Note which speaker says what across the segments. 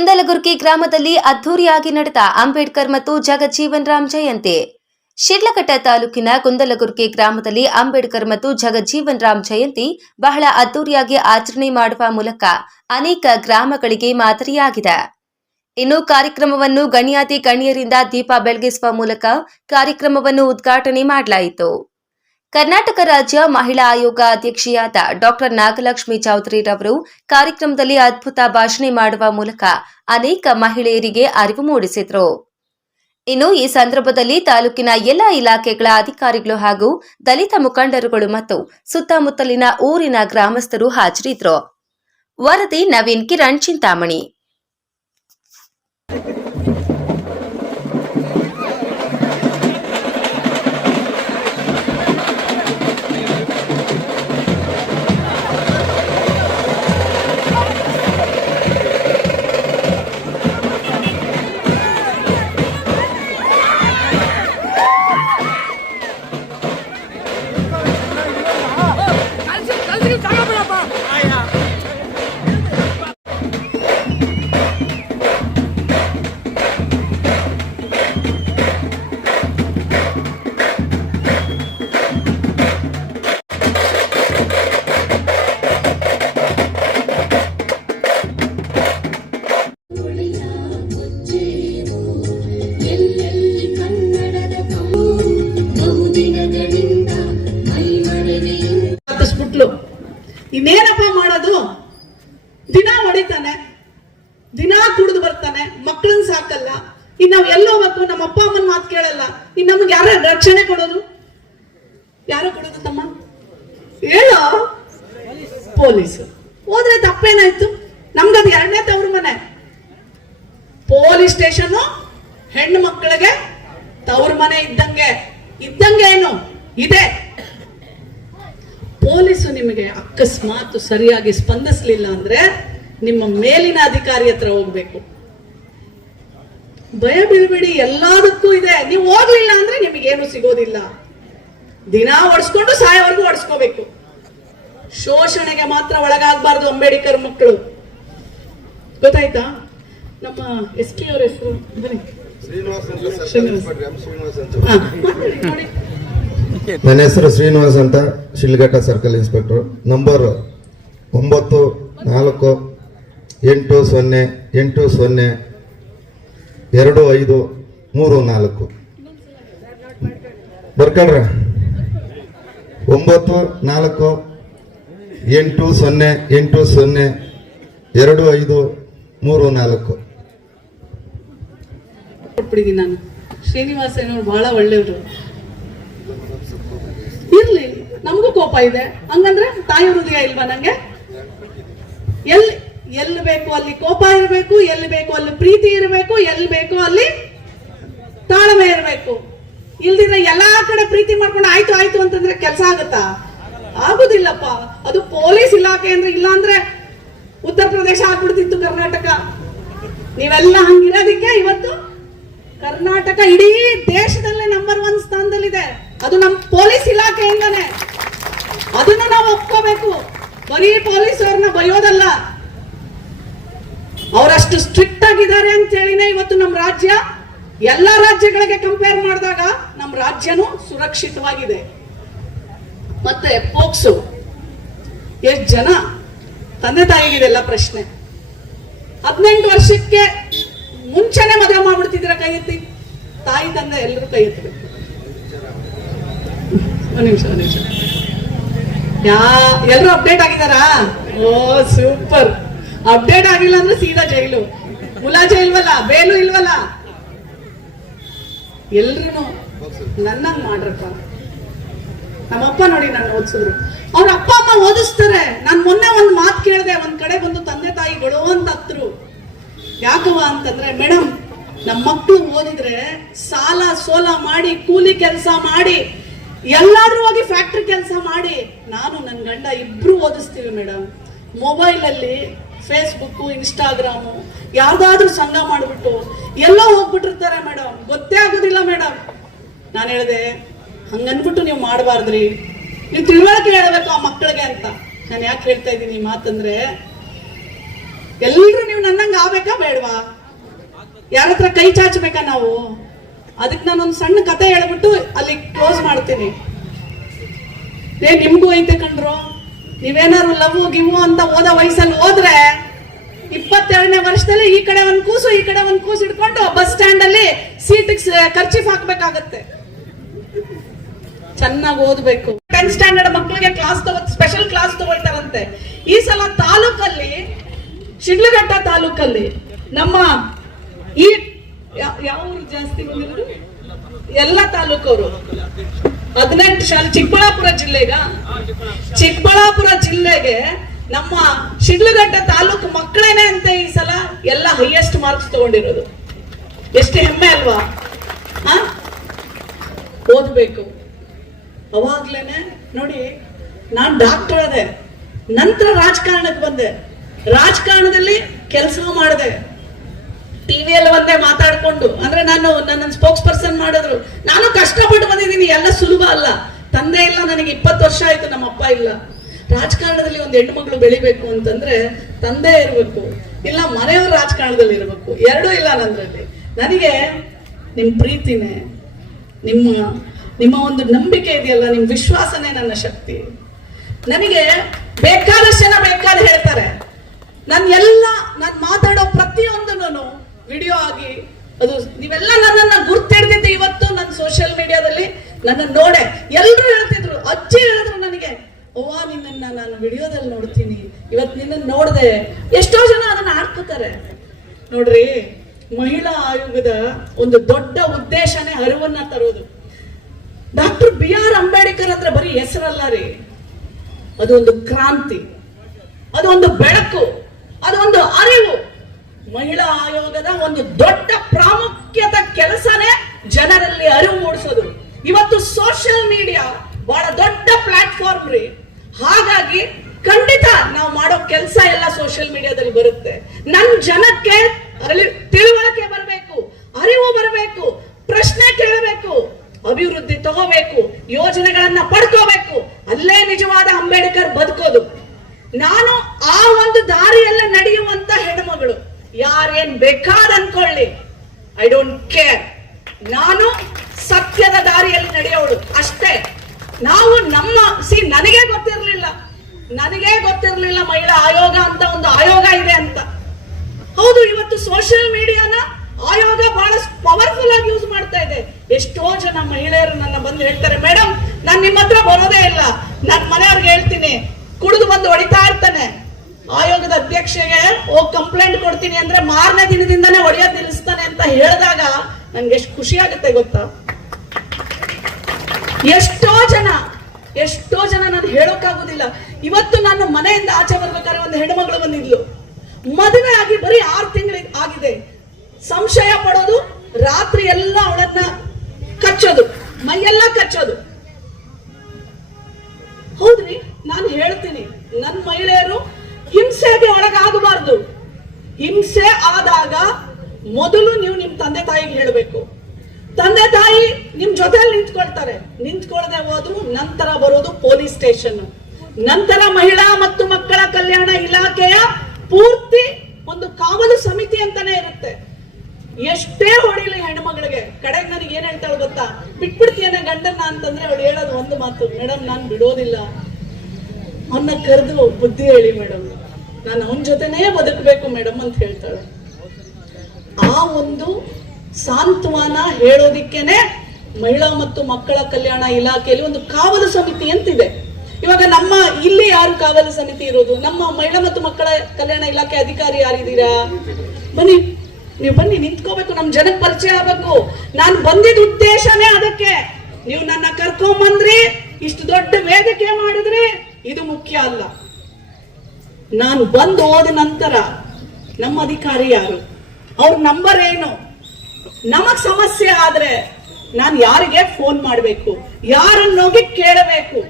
Speaker 1: ಕುಂದಲಗುರ್ಕಿ ಗ್ರಾಮದಲ್ಲಿ ಅದ್ದೂರಿಯಾಗಿ ನಡೆದ ಅಂಬೇಡ್ಕರ್ ಮತ್ತು ಜಗಜೀವನ್ ರಾಮ್ ಜಯಂತಿ. ಶಿಡ್ಲಘಟ್ಟ ತಾಲೂಕಿನ ಕುಂದಲಗುರ್ಕಿ ಗ್ರಾಮದಲ್ಲಿ ಅಂಬೇಡ್ಕರ್ ಮತ್ತು ಜಗಜೀವನ್ ರಾಮ್ ಜಯಂತಿ ಬಹಳ ಅದ್ದೂರಿಯಾಗಿ ಆಚರಣೆ ಮಾಡುವ ಮೂಲಕ ಅನೇಕ ಗ್ರಾಮಗಳಿಗೆ ಮಾದರಿಯಾಗಿದೆ. ಇನ್ನು ಕಾರ್ಯಕ್ರಮವನ್ನು ಗಣ್ಯಾತಿ ಗಣ್ಯರಿಂದ ದೀಪ ಬೆಳಗಿಸುವ ಮೂಲಕ ಕಾರ್ಯಕ್ರಮವನ್ನು ಉದ್ಘಾಟನೆ ಮಾಡಲಾಯಿತು. ಕರ್ನಾಟಕ ರಾಜ್ಯ ಮಹಿಳಾ ಆಯೋಗ ಅಧ್ಯಕ್ಷೆಯಾದ ಡಾಕ್ಟರ್ ನಾಗಲಕ್ಷ್ಮಿ ಚೌಧರಿ ರವರು ಕಾರ್ಯಕ್ರಮದಲ್ಲಿ ಅದ್ಭುತ ಭಾಷಣ ಮಾಡುವ ಮೂಲಕ ಅನೇಕ ಮಹಿಳೆಯರಿಗೆ ಅರಿವು ಮೂಡಿಸಿದರು. ಇನ್ನು ಈ ಸಂದರ್ಭದಲ್ಲಿ ತಾಲೂಕಿನ ಎಲ್ಲ ಇಲಾಖೆಗಳ ಅಧಿಕಾರಿಗಳು ಹಾಗೂ ದಲಿತ ಮುಖಂಡರುಗಳು ಮತ್ತು ಸುತ್ತಮುತ್ತಲಿನ ಊರಿನ ಗ್ರಾಮಸ್ಥರು ಹಾಜರಿದ್ರು ವರದಿ ನವೀನ್ ಕಿರಣ್ ಚಿಂತಾಮಣಿ.
Speaker 2: ದಿನ ಕುಡಿದು ಬರ್ತಾನೆ ಮಕ್ಕಳನ್ನ ಸಾಕಲ್ಲ. ಇನ್ನು ನಾವ್ ಎಲ್ಲೋ ಹೋಗ್ಬೇಕು ನಮ್ಮ ಅಪ್ಪ ಅಮ್ಮನ ಮಾತು ಕೇಳಲ್ಲ. ಇನ್ ನಮ್ಗೆ ಯಾರ ರಕ್ಷಣೆ ಕೊಡೋದು? ಯಾರು ಕೊಡೋದು ತಮ್ಮ? ಹೇಳೋ? ಪೊಲೀಸ್. ಹೋದ್ರೆ ತಪ್ಪೇನಾಯ್ತು? ನಮ್ಗದು ಎರಡನೇ ತವ್ರ ಮನೆ. ಪೊಲೀಸ್ ಸ್ಟೇಷನ್ ಹೆಣ್ಣು ಮಕ್ಕಳಿಗೆ ತವ್ರ ಮನೆ ಇದ್ದಂಗೆ. ಇದ್ದಂಗೆ ಏನು? ಇದೆ. ಪೊಲೀಸು ನಿಮಗೆ ಅಕಸ್ಮಾತ್ ಸರಿಯಾಗಿ ಸ್ಪಂದಿಸ್ಲಿಲ್ಲ ಅಂದ್ರೆ ನಿಮ್ಮ ಮೇಲಿನ ಅಧಿಕಾರಿ ಹತ್ರ ಹೋಗ್ಬೇಕು. ಭಯ ಬೀಳ್ಬೇಡಿ ಎಲ್ಲದಕ್ಕೂ ಇದೆ. ನೀವು ಹೋಗ್ಲಿಲ್ಲ ಅಂದ್ರೆ ನಿಮಗೇನು ಸಿಗೋದಿಲ್ಲ. ದಿನ ಹೊಡ್ಸ್ಕೊಂಡು ಸಾಯವರೆಗೂ ಹೊಡ್ಸ್ಕೋಬೇಕು ಶೋಷಣೆಗೆ ಮಾತ್ರ ಒಳಗಾಗಬಾರ್ದು ಅಂಬೇಡ್ಕರ್ ಮಕ್ಕಳು. ಗೊತ್ತಾಯ್ತಾ? ನಮ್ಮ ಎಸ್ ಪಿ ಅವ್ರ ಹೆಸರು ಬನ್ನಿ.
Speaker 3: ನನ್ನ ಹೆಸರು ಶ್ರೀನಿವಾಸ್ ಅಂತ ಶಿಲ್ಘಟ್ಟ ಸರ್ಕಲ್ ಇನ್ಸ್ಪೆಕ್ಟರ್. ನಂಬರ್ ಒಂಬತ್ತು ನಾಲ್ಕು ಎಂಟು ಸೊನ್ನೆ ಎಂಟು ಸೊನ್ನೆ, ಎರಡು ಐದು, ಮೂರು ನಾಲ್ಕು. ಬರ್ಕಳ್ರ ಒಂಬತ್ತು, ನಾಲ್ಕು, ಎಂಟು ಸೊನ್ನೆ ಎಂಟು ಸೊನ್ನೆ, ಎರಡು ಐದು, ಮೂರು ನಾಲ್ಕು.
Speaker 2: ಕೊಟ್ಬಿಟ್ಟಿದ್ದೀನಿ ನಾನು. ಶ್ರೀನಿವಾಸ ಏನವ್ರು ಬಹಳ ಒಳ್ಳೆಯವರು. ಇರ್ಲಿ, ನಮಗೂ ಕೋಪ ಇದೆ. ಹಂಗಂದ್ರೆ ತಾಯಿ ಹೃದಯ ಇಲ್ವಾ ನಂಗೆ? ಎಲ್ಲಿ ಎಲ್ಲಿ ಬೇಕು ಅಲ್ಲಿ ಕೋಪ ಇರಬೇಕು, ಎಲ್ಲಿ ಬೇಕು ಅಲ್ಲಿ ಪ್ರೀತಿ ಇರಬೇಕು, ಎಲ್ಲಿ ಬೇಕು ಅಲ್ಲಿ ತಾಳ್ಮೆ ಇರಬೇಕು. ಇಲ್ದಿರ ಎಲ್ಲಾ ಕಡೆ ಪ್ರೀತಿ ಮಾಡ್ಕೊಂಡು ಆಯ್ತು ಆಯ್ತು ಅಂತಂದ್ರೆ ಕೆಲಸ ಆಗುತ್ತಾ? ಆಗುದಿಲ್ಲಪ್ಪ. ಅದು ಪೊಲೀಸ್ ಇಲಾಖೆ ಅಂದ್ರೆ ಇಲ್ಲ ಅಂದ್ರೆ ಉತ್ತರ ಪ್ರದೇಶ ಆಗ್ಬಿಡ್ತಿತ್ತು ಕರ್ನಾಟಕ. ನೀವೆಲ್ಲ ಹಂಗಿರೋದಿಕ್ಕೆ ಇವತ್ತು ಕರ್ನಾಟಕ ಇಡೀ ದೇಶದಲ್ಲೇ ನಂಬರ್ ಒನ್ ಸ್ಥಾನದಲ್ಲಿದೆ. ಅದು ನಮ್ಮ ಪೊಲೀಸ್ ಇಲಾಖೆಯಿಂದಾನೆ. ಅದನ್ನ ನಾವು ಒಪ್ಕೋಬೇಕು. ಬರೀ ಪೊಲೀಸ್ ಅವ್ರನ್ನ ಬಯೋದಲ್ಲ ಅವರಷ್ಟು ಸ್ಟ್ರಿಕ್ಟ್ ಆಗಿದ್ದಾರೆ ಅಂತ ಹೇಳಿನೇ ಇವತ್ತು ನಮ್ಮ ರಾಜ್ಯ. ಎಲ್ಲ ರಾಜ್ಯಗಳಿಗೆ ಕಂಪೇರ್ ಮಾಡಿದಾಗ ನಮ್ಮ ರಾಜ್ಯನೂ ಸುರಕ್ಷಿತವಾಗಿದೆ. ಮತ್ತೆ ಪೋಕ್ಸು. ಎಷ್ಟು ಜನ? ತಂದೆ ತಾಯಿಗಿದೆಲ್ಲ ಪ್ರಶ್ನೆ. ಹದಿನೆಂಟು ವರ್ಷಕ್ಕೆ ಮುಂಚೆನೆ ಮದುವೆ ಮಾಡ್ಬಿಡ್ತಿದ್ರ ಕೈ ಎತ್ತಿ? ತಾಯಿ, ತಂದೆ ಎಲ್ಲರೂ ಕೈ ಎತ್ತಬೇಕು. ನಿಮಿಷ ನಿಮಿಷ. ಯಾ ಎಲ್ಲರೂ ಅಪ್ಡೇಟ್ ಆಗಿದಾರಾ ಓ ಸೂಪರ್ ಅಪ್ಡೇಟ್ ಆಗಿಲ್ಲ ಅಂದ್ರೆ ಸೀದಾ ಜೈಲು. ಮುಲಾಜ ಇಲ್ವಲ್ಲ ಬೇಲು ಇಲ್ವಲ್ಲ? ಎಲ್ರು ನನ್ನಂಗ್ ಮಾಡ್ರಪ್ಪ. ನಮ್ಮಪ್ಪ ನೋಡಿ ನಾನು ಓದಿಸಿದ್ರು. ಅವ್ರ ಅಪ್ಪ ಅಮ್ಮ ಓದಿಸ್ತಾರೆ. ನಾನು ಮೊನ್ನೆ ಒಂದ್ ಮಾತು ಕೇಳಿದೆ, ಒಂದ್ ಕಡೆ ಬಂದು ತಂದೆ ತಾಯಿಗಳು ಅಂತ ಹತ್ರು. ಯಾಕವ ಅಂತಂದ್ರೆ ಮೇಡಮ್ ನಮ್ಮ ಮಕ್ಕಳು ಓದಿದ್ರೆ ಸಾಲ ಸೋಲ ಮಾಡಿ, ಕೂಲಿ ಕೆಲಸ ಮಾಡಿ, ಎಲ್ಲಾದ್ರೂ ಹೋಗಿ ಫ್ಯಾಕ್ಟ್ರಿ ಕೆಲಸ ಮಾಡಿ, ನಾನು ನನ್ನ ಗಂಡ ಇಬ್ರು ಓದಿಸ್ತೀವಿ ಮೇಡಮ್ ಮೊಬೈಲ್ ಅಲ್ಲಿ ಫೇಸ್ಬುಕ್ ಇನ್ಸ್ಟಾಗ್ರಾಮು ಯಾವ್ದಾದ್ರೂ ಸಂಘ ಮಾಡ್ಬಿಟ್ಟು ಎಲ್ಲ ಹೋಗ್ಬಿಟ್ಟಿರ್ತಾರೆ ಮೇಡಮ್ ಗೊತ್ತೇ ಆಗೋದಿಲ್ಲ ಮೇಡಮ್ ನಾನು ಹೇಳಿದೆ, ಹಂಗನ್ಬಿಟ್ಟು ನೀವು ಮಾಡಬಾರ್ದ್ರಿ. ನೀವು ತಿಳುವಳಿಕೆ ಹೇಳಬೇಕು ಆ ಮಕ್ಕಳಿಗೆ ಅಂತ. ನಾನು ಯಾಕೆ ಹೇಳ್ತಾ ಇದ್ದೀನಿ ಈ ಮಾತಂದ್ರೆ, ಎಲ್ರು ನೀವು ನನ್ನಂಗೆ ಆಗ್ಬೇಕಾ ಬೇಡವಾ? ಯಾರ ಹತ್ರ ಕೈ ಚಾಚಬೇಕಾ ನಾವು? ಅದಕ್ಕೆ ನಾನೊಂದು ಸಣ್ಣ ಕತೆ ಹೇಳ್ಬಿಟ್ಟು ಅಲ್ಲಿ ಕ್ಲೋಸ್ ಮಾಡ್ತೀನಿ. ಏ, ನಿಮಗೂ ಐತೆ ಕಣ್ರು? ನೀವೇನಾದ್ರು ಲವ್, ಗಿವ್ ಅಂತ ಓದ ವಯಸ್ಸಲ್ಲಿ ಹೋದ್ರೆ ಇಪ್ಪತ್ತೆರಡನೇ ವರ್ಷದಲ್ಲಿ ಈ ಕಡೆ ಒಂದು ಕೂಸು, ಈ ಕಡೆ ಒಂದು ಕೂಸು ಇಟ್ಕೊಂಡು ಬಸ್ ಸ್ಟ್ಯಾಂಡ್ ಅಲ್ಲಿ ಸೀಟ್ ಖರ್ಚಿಫ್ ಹಾಕ್ಬೇಕಾಗತ್ತೆ. ಚೆನ್ನಾಗಿ ಓದ್ಬೇಕು. ಟೆಂತ್ ಸ್ಟ್ಯಾಂಡರ್ಡ್ ಮಕ್ಕಳಿಗೆ ಕ್ಲಾಸ್ ತಗೋ ಸ್ಪೆಷಲ್ ಕ್ಲಾಸ್ ತಗೊಳ್ತಾರಂತೆ. ಈ ಸಲ ತಾಲೂಕಲ್ಲಿ, ಶಿಡ್ಲಘಟ್ಟ ತಾಲೂಕಲ್ಲಿ ನಮ್ಮ ಈ ಯಾವ ಜಾಸ್ತಿ ಬಂದಿರೋದು? ಎಲ್ಲ ತಾಲೂಕವರು. ಹದಿನೆಂಟು ಶಾಲೆ ಚಿಕ್ಕಬಳ್ಳಾಪುರ ಜಿಲ್ಲೆಗ ಚಿಕ್ಕಬಳ್ಳಾಪುರ. ಜಿಲ್ಲೆಗೆ ನಮ್ಮ ಶಿಡ್ಲಘಟ್ಟ ತಾಲೂಕು ಮಕ್ಕಳೇನೆ ಅಂತ ಈ ಸಲ ಎಲ್ಲ ಹೈಯೆಸ್ಟ್ ಮಾರ್ಕ್ಸ್ ತಗೊಂಡಿರೋದು. ಎಷ್ಟು ಹೆಮ್ಮೆ ಅಲ್ವಾ? ಓದಬೇಕು. ಅವಾಗ್ಲೇನೆ ನೋಡಿ ನಾನು ಡಾಕ್ಟರ್ ಅದೇ. ನಂತರ ರಾಜಕಾರಣಕ್ಕೆ ಬಂದೆ. ರಾಜಕಾರಣದಲ್ಲಿ ಕೆಲಸ ಮಾಡಿದೆ. ಟಿವಿಯಲ್ಲಿ ಒಂದೇ ಮಾತಾಡ್ಕೊಂಡು ಅಂದ್ರೆ ನಾನು ನನ್ನ ಸ್ಪೋಕ್ಸ್ ಪರ್ಸನ್ ಮಾಡಿದ್ರು. ನಾನು ಕಷ್ಟಪಟ್ಟು ಬಂದಿದ್ದೀನಿ ಎಲ್ಲ ಸುಲಭ ಅಲ್ಲ. ತಂದೆ ಇಲ್ಲ, ನನಗೆ ಇಪ್ಪತ್ತು ವರ್ಷ ಆಯ್ತು, ನಮ್ಮ ಅಪ್ಪ ಇಲ್ಲ. ರಾಜಕಾರಣದಲ್ಲಿ ಒಂದು ಹೆಣ್ಣು ಮಗಳು ಬೆಳಿಬೇಕು ಅಂತಂದ್ರೆ ತಂದೆ ಇರಬೇಕು, ಇಲ್ಲ ಮನೆಯವರು ರಾಜಕಾರಣದಲ್ಲಿ ಇರಬೇಕು, ಎರಡೂ ಇಲ್ಲ ನನ್ನಲ್ಲಿ. ನನಗೆ ನಿಮ್ ಪ್ರೀತಿನೇ, ನಿಮ್ಮ ನಿಮ್ಮ ಒಂದು ನಂಬಿಕೆ ಇದೆಯಲ್ಲ ನಿಮ್ಮ ವಿಶ್ವಾಸನೇ ನನ್ನ ಶಕ್ತಿ. ನನಗೆ ಬೇಕಾದಷ್ಟು ಜನ ಬೇಕಾದ ಹೇಳ್ತಾರೆ ನಾನು ಎಲ್ಲ ನಾನು ಮಾತಾಡೋ ಪ್ರತಿಯೊಂದನ್ನು ವಿಡಿಯೋ ಆಗಿ ಅದು ನೀವೆಲ್ಲ ನನ್ನನ್ನ ಗುರ್ತಿಡ್ದಿದ್ದು ಇವತ್ತು ನನ್ನ ಸೋಷಿಯಲ್ ಮೀಡಿಯಾದಲ್ಲಿ ನನ್ನ ನೋಡೆ ಎಲ್ಲರೂ ಹೇಳ್ತಿದ್ರು, ಅಜ್ಜಿ ಹೇಳಿದ್ರು ನನಗೆ ಓವಾ ನಿನ್ನನ್ನ ನಾನು ವಿಡಿಯೋದಲ್ಲಿ ನೋಡ್ತೀನಿ. ಇವತ್ತು ನಿನ್ನನ್ನು ನೋಡಿದೆ. ಎಷ್ಟೋ ಜನ ಅದನ್ನ ಆಡ್ಕೋತಾರೆ. ನೋಡ್ರಿ, ಮಹಿಳಾ ಆಯೋಗದ ಒಂದು ದೊಡ್ಡ ಉದ್ದೇಶನೇ ಅರಿವನ್ನ ತರೋದು. ಡಾಕ್ಟರ್ ಬಿ ಆರ್ ಅಂಬೇಡ್ಕರ್ ಅಂದ್ರೆ ಬರೀ ಹೆಸರಲ್ಲ ರೀ. ಅದೊಂದು ಕ್ರಾಂತಿ. ಅದೊಂದು ಬೆಳಕು. ಅದೊಂದು ಅರಿವು. ಮಹಿಳಾ ಆಯೋಗದ ಒಂದು ದೊಡ್ಡ ಪ್ರಾಮುಖ್ಯತೆ ಕೆಲಸನೇ ಜನರಲ್ಲಿ ಅರಿವು ಮೂಡಿಸೋದು. ಇವತ್ತು ಸೋಷಿಯಲ್ ಮೀಡಿಯಾ ಬಹಳ ದೊಡ್ಡ ಪ್ಲಾಟ್ಫಾರ್ಮ್ ರೀ. ಹಾಗಾಗಿ ಖಂಡಿತ ನಾವು ಮಾಡೋ ಕೆಲಸ ಎಲ್ಲ ಸೋಷಿಯಲ್ ಮೀಡಿಯಾದಲ್ಲಿ ಬರುತ್ತೆ. ನನ್ನ ಜನಕ್ಕೆ ಅಲ್ಲಿ ತಿಳುವಳಿಕೆ ಬರಬೇಕು, ಅರಿವು ಬರಬೇಕು, ಪ್ರಶ್ನೆ ಕೇಳಬೇಕು, ಅಭಿವೃದ್ಧಿ ತಗೋಬೇಕು, ಯೋಜನೆಗಳನ್ನ ಪಡ್ಕೋಬೇಕು, ಅಲ್ಲೇ ನಿಜವಾದ ಅಂಬೇಡ್ಕರ್ ಬದುಕೋದು. ನಾನು ಆ ಒಂದು ದಾರಿಯಲ್ಲೇ ನಡೆಯುವಂತ ಹೆಣ್ಮಗಳು, ಯಾರೇನ್ ಬೇಕಾದ ಅನ್ಕೊಳ್ಳಿ. ನಾವು ನಮ್ಮ ಸಿ ನನಗೆ ಗೊತ್ತಿರಲಿಲ್ಲ. ನನಗೆ ಗೊತ್ತಿರಲಿಲ್ಲ ಮಹಿಳಾ ಆಯೋಗ ಅಂತ ಒಂದು ಆಯೋಗ ಇದೆ ಅಂತ. ಹೌದು, ಇವತ್ತು ಸೋಷಿಯಲ್ ಮೀಡಿಯಾನ ಆಯೋಗ ಬಹಳ ಪವರ್ಫುಲ್ ಆಗಿ ಯೂಸ್ ಮಾಡ್ತಾ ಇದೆ. ಎಷ್ಟೋ ಜನ ಮಹಿಳೆಯರು ನನ್ನ ಬಂದು ಹೇಳ್ತಾರೆ ಮೇಡಮ್ ನಾನು ನಿಮ್ಮ ಹತ್ರ ಬರೋದೇ ಇಲ್ಲ. ನನ್ನ ಮನೆಯವ್ರಿಗೆ ಹೇಳ್ತೀನಿ. ಕುಡಿದು ಬಂದು ಹೊಡಿತಾ ಇರ್ತಾನೆ. ಆಯೋಗದ ಅಧ್ಯಕ್ಷೆಗೆ, ಓ ಕಂಪ್ಲೇಂಟ್ ಕೊಡ್ತೀನಿ ಅಂದ್ರೆ ಮಾರನೇ ದಿನದಿಂದಾನೇ ಹೊಡೆಯೋದ್ ನಿಲ್ಲಿಸ್ತಾನೆ ಅಂತ ಹೇಳಿದಾಗ ನನ್ಗೆ ಎಷ್ಟು ಖುಷಿ ಆಗುತ್ತೆ ಗೊತ್ತಾ? ಎಷ್ಟೋ ಜನ ಎಷ್ಟೋ ಜನ ನಾನು ಹೇಳೋಕ್ಕಾಗೋದಿಲ್ಲ. ಇವತ್ತು ನಾನು ಮನೆಯಿಂದ ಆಚೆ ಬರ್ಬೇಕಾದ್ರೆ ಒಂದು ಹೆಣ್ಮಗಳು ಬಂದಿದ್ಲು. ಮದುವೆ ಆಗಿ ಬರೀ ಆರು ತಿಂಗಳು ಆಗಿದೆ. ಸಂಶಯ ಪಡೋದು, ರಾತ್ರಿ ಎಲ್ಲ ಅವಳನ್ನ ಕಚ್ಚೋದು, ಮೈಯೆಲ್ಲ ಕಚ್ಚೋದು. ಹೌದ್ರಿ? ನಾನು ಹೇಳ್ತೀನಿ ನನ್ನ ಮಹಿಳೆಯರು ಹಿಂಸೆಗೆ ಒಳಗಾಗಬಾರ್ದು. ಹಿಂಸೆ ಆದಾಗ ಮೊದಲು ನೀವು ನಿಮ್ಮ ತಂದೆ ತಾಯಿಗೆ ಹೇಳಬೇಕು. ತಂದೆ ತಾಯಿ ನಿಮ್ ಜೊತೆಯಲ್ಲಿ ನಿಂತ್ಕೊಳ್ತಾರೆ. ನಿಂತ್ಕೊಳ್ಳದೆ ಹೋದ್ರು ನಂತರ ಬರೋದು ಪೊಲೀಸ್ ಸ್ಟೇಷನ್. ನಂತರ ಮಹಿಳಾ ಮತ್ತು ಮಕ್ಕಳ ಕಲ್ಯಾಣ ಇಲಾಖೆಯ ಪೂರ್ತಿ ಒಂದು ಕಾವಲು ಸಮಿತಿ ಅಂತಾನೆ ಇರುತ್ತೆ. ಎಷ್ಟೇ ಹೊಡಿಲಿ ಹೆಣ್ಮಗಳಿಗೆ, ಕಡೆಗೆ ನನಗೆ ಏನ್ ಹೇಳ್ತಾಳೆ ಗೊತ್ತಾ? ಬಿಟ್ಬಿಡ್ತೀಯನ ಗಂಡನ್ನ ಅಂತಂದ್ರೆ ಅವಳು ಹೇಳೋದು ಒಂದು ಮಾತು ಮೇಡಮ್ ನಾನು ಬಿಡೋದಿಲ್ಲ. ಅವನ್ನ ಕರೆದು ಬುದ್ಧಿ ಹೇಳಿ ಮೇಡಮ್ ನಾನು ಅವನ ಜೊತೆನೇ ಬದುಕಬೇಕು ಮೇಡಮ್ ಅಂತ ಹೇಳ್ತಾಳೆ. ಆ ಒಂದು ಸಾಂತ್ವನ ಹೇಳೋದಿಕ್ಕೇನೆ ಮಹಿಳಾ ಮತ್ತು ಮಕ್ಕಳ ಕಲ್ಯಾಣ ಇಲಾಖೆಯಲ್ಲಿ ಒಂದು ಕಾವಲು ಸಮಿತಿ ಅಂತಿದೆ. ಇವಾಗ ನಮ್ಮ, ಇಲ್ಲಿ ಯಾರು ಕಾವಲು ಸಮಿತಿ ಇರೋದು? ನಮ್ಮ ಮಹಿಳಾ ಮತ್ತು ಮಕ್ಕಳ ಕಲ್ಯಾಣ ಇಲಾಖೆ ಅಧಿಕಾರಿ ಯಾರಿದ್ದೀರಾ? ಬನ್ನಿ, ನೀವು ಬನ್ನಿ, ನಿಂತ್ಕೋಬೇಕು, ನಮ್ ಜನಕ್ಕೆ ಪರಿಚಯ ಆಗ್ಬೇಕು. ನಾನು ಬಂದಿದ್ದ ಉದ್ದೇಶನೇ ಅದಕ್ಕೆ. ನೀವು ನನ್ನ ಕರ್ಕೊಂಬಂದ್ರಿ, ಇಷ್ಟು ದೊಡ್ಡ ವೇದಿಕೆ ಮಾಡಿದ್ರಿ, ಇದು ಮುಖ್ಯ ಅಲ್ಲ. ನಾನು ಬಂದು ಹೋದ ನಂತರ ನಮ್ಮ ಅಧಿಕಾರಿ ಯಾರು? ಅವ್ರ ನಂಬರ್ ಏನು? ನಮಗ್ ಸಮಸ್ಯೆ ಆದ್ರೆ ನಾನು ಯಾರಿಗೆ ಫೋನ್ ಮಾಡಬೇಕು? ಯಾರನ್ನೋಗಿ ಕೇಳಬೇಕು?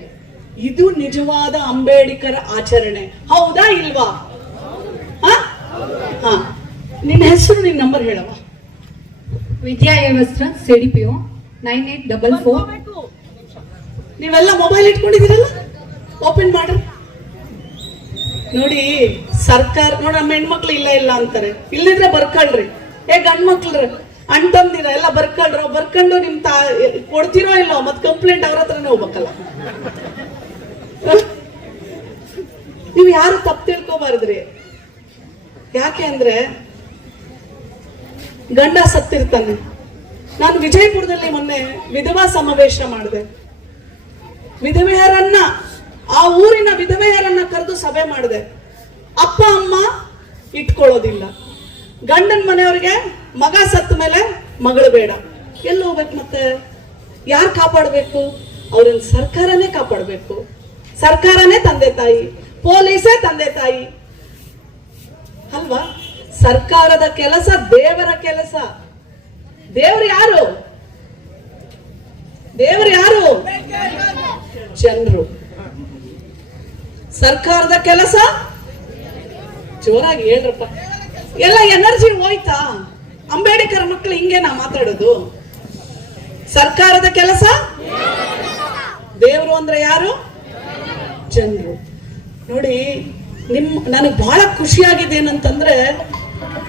Speaker 2: ಇದು ನಿಜವಾದ ಅಂಬೇಡ್ಕರ್ ಆಚರಣೆ. ಹೌದಾ ಇಲ್ವಾ? ಹಾ? ಹ. ನಿನ್ನ ಹೆಸರು ನಿನ್ ನಂಬರ್ ಹೇಳವ
Speaker 4: ವಿದ್ಯಾ ಏವಸ್ತ್ರ CDPO nine eight double four
Speaker 2: ನೀವೆಲ್ಲ ಮೊಬೈಲ್ ಇಟ್ಕೊಂಡಿದ್ದೀರಲ್ಲ? ಓಪನ್ ಮಾಡ್ರಿ. ನೋಡಿ ಸರ್ಕಾರ ನೋಡಿ ನಮ್ಮ ಹೆಣ್ಮಕ್ಳು ಇಲ್ಲ ಇಲ್ಲ ಅಂತಾರೆ. ಇಲ್ಲಿದ್ರೆ ಬರ್ಕಳ್ರಿ. ಏ ಗಂಡ್ ಅಂಟಂದಿರ ಎಲ್ಲ ಬರ್ಕೊಂಡ್ರೋ. ಬರ್ಕೊಂಡು ನಿಮ್ ತಾ, ಕೊಡ್ತಿರೋ ಇಲ್ಲೋ, ಮತ್ ಕಂಪ್ಲೇಂಟ್ ಅವ್ರ ಹತ್ರನೇ ಹೋಗ್ಬೇಕಲ್ಲ. ನೀವು ಯಾರು ತಪ್ಪು ತಿಳ್ಕೊಬಾರ್ದ್ರಿ? ಯಾಕೆ ಅಂದ್ರೆ, ಗಂಡ ಸತ್ತಿರ್ತಾನೆ. ನಾನು ವಿಜಯಪುರದಲ್ಲಿ ಮೊನ್ನೆ ವಿಧವಾ ಸಮಾವೇಶ ಮಾಡಿದೆ. ವಿಧವೆಯರನ್ನ, ಆ ಊರಿನ ವಿಧವೆಯರನ್ನ ಕರೆದು ಸಭೆ ಮಾಡಿದೆ. ಅಪ್ಪ, ಅಮ್ಮ ಇಟ್ಕೊಳ್ಳೋದಿಲ್ಲ. ಗಂಡನ ಮನೆಯವ್ರಿಗೆ ಮಗ ಸತ್ತ ಮೇಲೆ ಮಗಳು ಬೇಡ. ಎಲ್ಲಿ ಹೋಗ್ಬೇಕು ಮತ್ತೆ? ಯಾರು ಕಾಪಾಡಬೇಕು? ಅವ್ರನ್ನ ಸರ್ಕಾರನೇ ಕಾಪಾಡಬೇಕು. ಸರ್ಕಾರನೇ ತಂದೆ ತಾಯಿ. ಪೊಲೀಸೇ ತಂದೆ ತಾಯಿ. ಅಲ್ವಾ? ಸರ್ಕಾರದ ಕೆಲಸ ದೇವರ ಕೆಲಸ. ದೇವರು ಯಾರು? ದೇವರು ಯಾರು? ಜನರು ಸರ್ಕಾರದ ಕೆಲಸ? ಜೋರಾಗಿ ಹೇಳ್ರಪ್ಪ. ಎಲ್ಲ ಎನರ್ಜಿ ಹೋಯ್ತಾ? ಅಂಬೇಡ್ಕರ್ ಮಕ್ಕಳು ಹಿಂಗೆ ನಾ ಮಾತಾಡೋದು. ಸರ್ಕಾರದ ಕೆಲಸ? ದೇವರು ಅಂದ್ರೆ ಯಾರು? ಜನರು. ನೋಡಿ, ನಿಮ್ ನನಗೆ ಬಹಳ ಖುಷಿಯಾಗಿದೆ ಏನಂತಂದ್ರೆ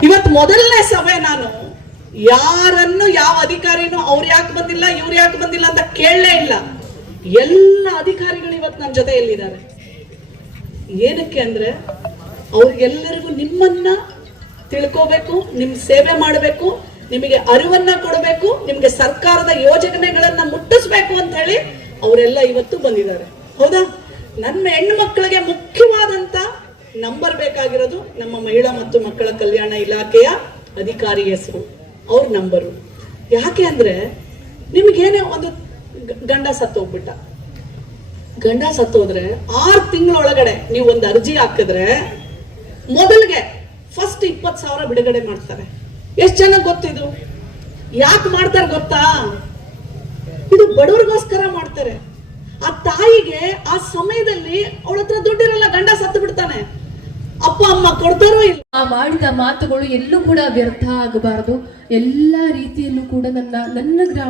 Speaker 2: ಇವತ್ತು ಮೊದಲನೇ ಸಭೆ ನಾನು. ಯಾರನ್ನು, ಯಾವ ಅಧಿಕಾರಿನೂ ಅವ್ರು ಯಾಕೆ ಬಂದಿಲ್ಲ, ಇವ್ರು ಯಾಕೆ ಬಂದಿಲ್ಲ ಅಂತ ಕೇಳಲೇ ಇಲ್ಲ. ಎಲ್ಲ ಅಧಿಕಾರಿಗಳು ಇವತ್ತು ನನ್ನ ಜೊತೆಯಲ್ಲಿದ್ದಾರೆ. ಏನಕ್ಕೆ ಅಂದ್ರೆ, ಅವ್ರಿಗೆಲ್ಲರಿಗೂ ನಿಮ್ಮನ್ನ ತಿಳ್ಕೋಬೇಕು, ನಿಮ್ ಸೇವೆ ಮಾಡಬೇಕು, ನಿಮಗೆ ಅರಿವನ್ನ ಕೊಡಬೇಕು, ನಿಮ್ಗೆ ಸರ್ಕಾರದ ಯೋಜನೆಗಳನ್ನ ಮುಟ್ಟಿಸ್ಬೇಕು ಅಂತ ಹೇಳಿ ಅವರೆಲ್ಲ ಇವತ್ತು ಬಂದಿದ್ದಾರೆ. ಹೌದಾ? ನನ್ನ ಹೆಣ್ಣು ಮಕ್ಕಳಿಗೆ ಮುಖ್ಯವಾದಂತ ನಂಬರ್ ಬೇಕಾಗಿರೋದು ನಮ್ಮ ಮಹಿಳಾ ಮತ್ತು ಮಕ್ಕಳ ಕಲ್ಯಾಣ ಇಲಾಖೆಯ ಅಧಿಕಾರಿ ಹೆಸರು. ಅವ್ರ ನಂಬರು. ಯಾಕೆ ಅಂದ್ರೆ ನಿಮ್ಗೇನೇ ಒಂದು ಗಂಡ ಸತ್ತೋಗ್ಬಿಟ್ಟ. ಗಂಡ ಸತ್ತೋದ್ರೆ ಆರು ತಿಂಗಳೊಳಗಡೆ ನೀವು ಒಂದು ಅರ್ಜಿ ಹಾಕಿದ್ರೆ ಮೊದಲಿಗೆ ಫಸ್ಟ್ ಇಪ್ಪತ್ತು ಸಾವಿರ ಬಿಡುಗಡೆ ಮಾಡ್ತಾರೆ. ಎಷ್ಟು ಜನ ಗೊತ್ತಿದ್ರು ಯಾಕೆ ಮಾಡ್ತಾರೆ ಗೊತ್ತಾ? ಇದು ಬಡವರಿಗೋಸ್ಕರ ಮಾಡ್ತಾರೆ. ಆ ತಾಯಿಗೆ ಆ ಸಮಯದಲ್ಲಿ ಅವಳ ಹತ್ರ ದುಡ್ಡಿರಲ್ಲ, ಗಂಡ ಸತ್ತು ಬಿಡ್ತಾನೆ. ಅಪ್ಪ, ಅಮ್ಮ ಕೊಡ್ತಾರೋ ಇಲ್ಲ.
Speaker 5: ಆ ಮಾಡಿದ ಮಾತುಗಳು ಎಲ್ಲೂ ಕೂಡ ವ್ಯರ್ಥ ಆಗಬಾರದು. ಎಲ್ಲಾ ರೀತಿಯಲ್ಲೂ ಕೂಡ ನನ್ನ ನನ್ನ ಗ್ರಾಮ